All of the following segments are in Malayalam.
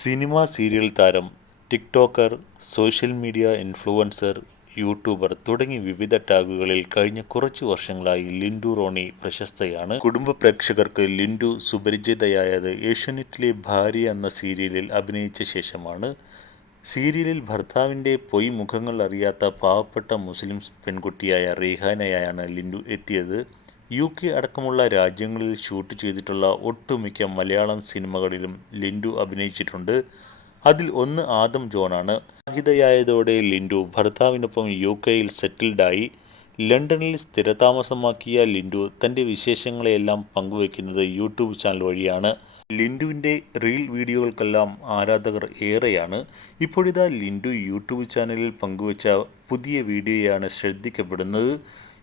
സിനിമ സീരിയൽ താരം tiktoker social media influencer youtuber തുടങ്ങി വിവിധ ടാഗുകളിൽ കഴിഞ്ഞ കുറച്ചു വർഷങ്ങളായി ലിൻഡു റോണി പ്രശസ്തയാണ്. കുടുംബ പ്രേക്ഷകർക്ക് ലിൻഡു സുപരിചിതയായത് ഏഷ്യാനെറ്റിലെ ഭാര്യ എന്ന സീരിയലിൽ അഭിനയിച്ച ശേഷമാണ്. സീരിയലിൽ ഭർത്താവിന്റെ പൊയ് മുഖങ്ങൾ അറിയാത്ത പാവപ്പെട്ട മുസ്ലിം പെൺകുട്ടിയായ റീഹാനയായാണ് ലിൻഡു എത്തിയത്. യു കെ അടക്കമുള്ള രാജ്യങ്ങളിൽ ഷൂട്ട് ചെയ്തിട്ടുള്ള ഒട്ടുമിക്ക മലയാളം സിനിമകളിലും ലിൻഡു അഭിനയിച്ചിട്ടുണ്ട്. അതിൽ ഒന്ന് ആദം ജോണാണ്. വിവാഹിതയായതോടെ ലിൻഡു ഭർത്താവിനൊപ്പം യു കെയിൽ സെറ്റിൽഡായി. ലണ്ടനിൽ സ്ഥിരതാമസമാക്കിയ ലിൻഡു തന്റെ വിശേഷങ്ങളെയെല്ലാം പങ്കുവയ്ക്കുന്നത് യൂട്യൂബ് ചാനൽ വഴിയാണ്. ലിൻഡുവിന്റെ റീൽ വീഡിയോകൾക്കെല്ലാം ആരാധകർ ഏറെയാണ്. ഇപ്പോഴിതാ ലിൻഡു യൂട്യൂബ് ചാനലിൽ പങ്കുവച്ച പുതിയ വീഡിയോയാണ് ശ്രദ്ധിക്കപ്പെടുന്നത്.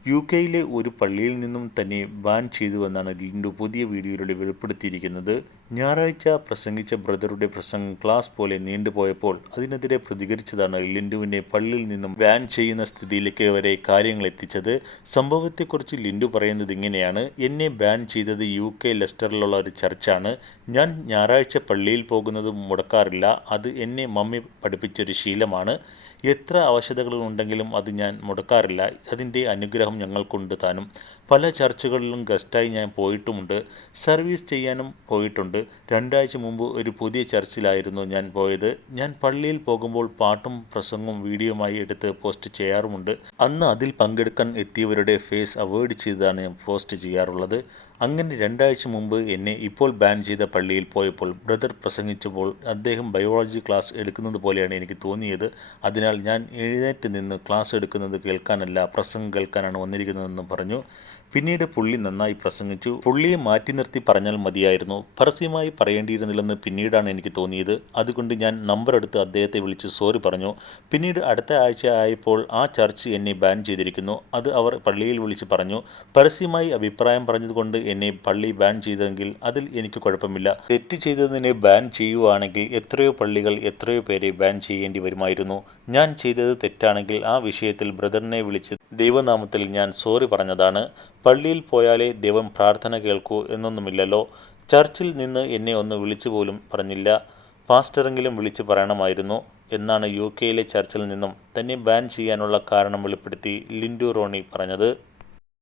യു കെയിലെ ഒരു പള്ളിയിൽ നിന്നും തന്നെ ബാൻ ചെയ്തുവെന്നാണ് ലിൻഡു പുതിയ വീഡിയോയിലൂടെ വെളിപ്പെടുത്തിയിരിക്കുന്നത്. ഞായറാഴ്ച പ്രസംഗിച്ച ബ്രദറുടെ പ്രസംഗം ക്ലാസ് പോലെ നീണ്ടുപോയപ്പോൾ അതിനെതിരെ പ്രതികരിച്ചതാണ് ലിൻഡുവിനെ പള്ളിയിൽ നിന്നും ബാൻ ചെയ്യുന്ന സ്ഥിതിയിലേക്ക് വരെ കാര്യങ്ങൾ എത്തിച്ചത്. സംഭവത്തെക്കുറിച്ച് ലിൻഡു പറയുന്നത് ഇങ്ങനെയാണ്. എന്നെ ബാൻ ചെയ്തത് യു കെ ലെസ്റ്ററിലുള്ള ഒരു ചർച്ചാണ്. ഞാൻ ഞായറാഴ്ച പള്ളിയിൽ പോകുന്നത് മുടക്കാറില്ല. അത് എന്നെ മമ്മി പഠിപ്പിച്ചൊരു ശീലമാണ്. എത്ര അവശതകളുണ്ടെങ്കിലും അത് ഞാൻ മുടക്കാറില്ല. അതിന്റെ അനുഗ്രഹം ഞങ്ങൾക്കുണ്ട് താനും. പല ചർച്ചകളിലും ഗസ്റ്റായി ഞാൻ പോയിട്ടുമുണ്ട്. സർവീസ് ചെയ്യാനും പോയിട്ടുണ്ട്. രണ്ടാഴ്ച മുമ്പ് ഒരു പുതിയ ചർച്ചിലായിരുന്നു ഞാൻ പോയത്. ഞാൻ പള്ളിയിൽ പോകുമ്പോൾ പാട്ടും പ്രസംഗവും വീഡിയോമായി എടുത്ത് പോസ്റ്റ് ചെയ്യാറുമുണ്ട്. അന്ന് അതിൽ പങ്കെടുക്കാൻ എത്തിയവരുടെ ഫേസ് അവോയ്ഡ് ചെയ്താണ് ഞാൻ പോസ്റ്റ് ചെയ്യാറുള്ളത്. അങ്ങനെ രണ്ടാഴ്ച മുമ്പ് എന്നെ ഇപ്പോൾ ബാൻ ചെയ്ത പള്ളിയിൽ പോയപ്പോൾ ബ്രദർ പ്രസംഗിച്ചപ്പോൾ അദ്ദേഹം ബയോളജി ക്ലാസ് എടുക്കുന്നത് പോലെയാണ് എനിക്ക് തോന്നിയത്. അതിനാൽ ഞാൻ എഴുന്നേറ്റ് നിന്ന് ക്ലാസ് എടുക്കുന്നത് കേൾക്കാനല്ല പ്രസംഗം കേൾക്കാനാണ് വന്നിരിക്കുന്നതെന്നും പറഞ്ഞു. പിന്നീട് പുള്ളി നന്നായി പ്രസംഗിച്ചു. പുള്ളിയെ മാറ്റി നിർത്തി പറഞ്ഞാൽ മതിയായിരുന്നു. പരസ്യമായി പറയേണ്ടിയിരുന്നില്ലെന്ന് പിന്നീടാണ് എനിക്ക് തോന്നിയത്. അതുകൊണ്ട് ഞാൻ നമ്പർ എടുത്ത് അദ്ദേഹത്തെ വിളിച്ച് സോറി പറഞ്ഞു. പിന്നീട് അടുത്ത ആഴ്ച ആയപ്പോൾ ആ ചർച്ച് എന്നെ ബാൻ ചെയ്തിരിക്കുന്നു. അത് അവർ പള്ളിയിൽ വിളിച്ച് പറഞ്ഞു. പരസ്യമായി അഭിപ്രായം പറഞ്ഞതുകൊണ്ട് എന്നെ പള്ളി ബാൻ ചെയ്തെങ്കിൽ അതിൽ എനിക്ക് കുഴപ്പമില്ല. തെറ്റ് ചെയ്തതിനെ ബാൻ ചെയ്യുവാണെങ്കിൽ എത്രയോ പള്ളികൾ എത്രയോ പേരെ ബാൻ ചെയ്യേണ്ടി വരുമായിരുന്നു. ഞാൻ ചെയ്തത് തെറ്റാണെങ്കിൽ ആ വിഷയത്തിൽ ബ്രദറിനെ വിളിച്ച് ദൈവനാമത്തിൽ ഞാൻ സോറി പറഞ്ഞതാണ്. പള്ളിയിൽ പോയാലേ ദൈവം പ്രാർത്ഥന കേൾക്കൂ എന്നൊന്നുമില്ലല്ലോ. ചർച്ചിൽ നിന്ന് എന്നെ ഒന്ന് വിളിച്ചു പോലും പറഞ്ഞില്ല. പാസ്റ്ററെങ്കിലും വിളിച്ച് പറയണമായിരുന്നു എന്നാണ് യു കെയിലെ ചർച്ചിൽ നിന്നും തന്നെ ബാൻ ചെയ്യാനുള്ള കാരണം വെളിപ്പെടുത്തി ലിൻഡു റോണി പറഞ്ഞത്.